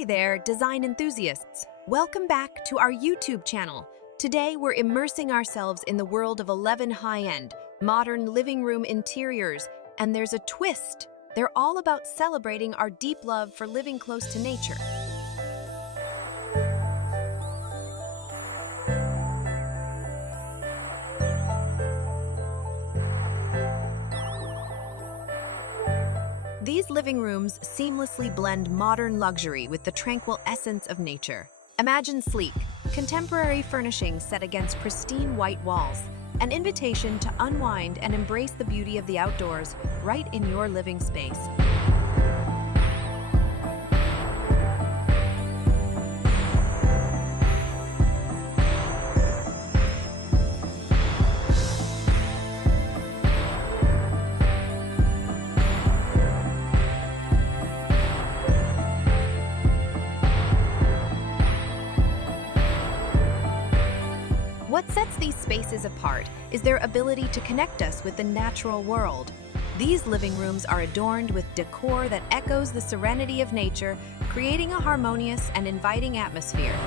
Hey there, design enthusiasts! Welcome back to our YouTube channel. Today, we're immersing ourselves in the world of 11 high-end, modern living room interiors, and there's a twist. They're all about celebrating our deep love for living close to nature. These living rooms seamlessly blend modern luxury with the tranquil essence of nature. Imagine sleek, contemporary furnishings set against pristine white walls, an invitation to unwind and embrace the beauty of the outdoors right in your living space. What sets these spaces apart is their ability to connect us with the natural world. These living rooms are adorned with decor that echoes the serenity of nature, creating a harmonious and inviting atmosphere.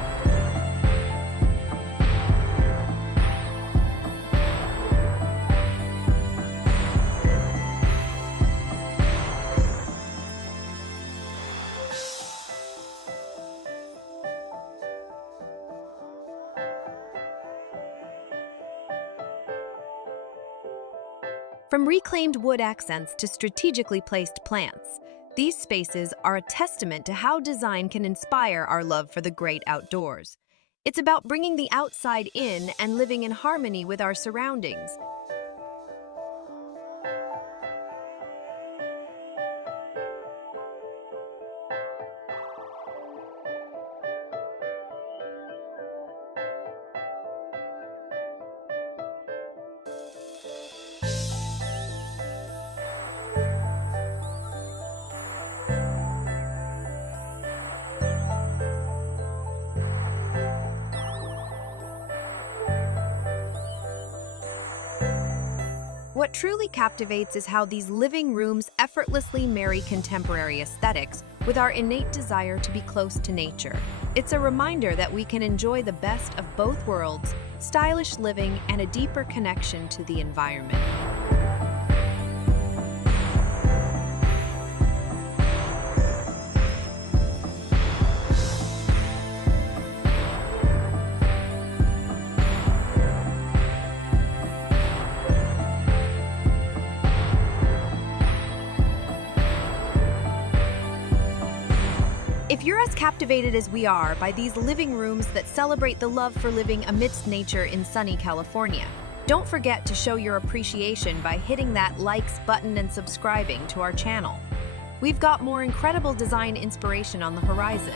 From reclaimed wood accents to strategically placed plants, these spaces are a testament to how design can inspire our love for the great outdoors. It's about bringing the outside in and living in harmony with our surroundings. What truly captivates is how these living rooms effortlessly marry contemporary aesthetics with our innate desire to be close to nature. It's a reminder that we can enjoy the best of both worlds, stylish living and a deeper connection to the environment. If you're as captivated as we are by these living rooms that celebrate the love for living amidst nature in sunny California, don't forget to show your appreciation by hitting that likes button and subscribing to our channel. We've got more incredible design inspiration on the horizon.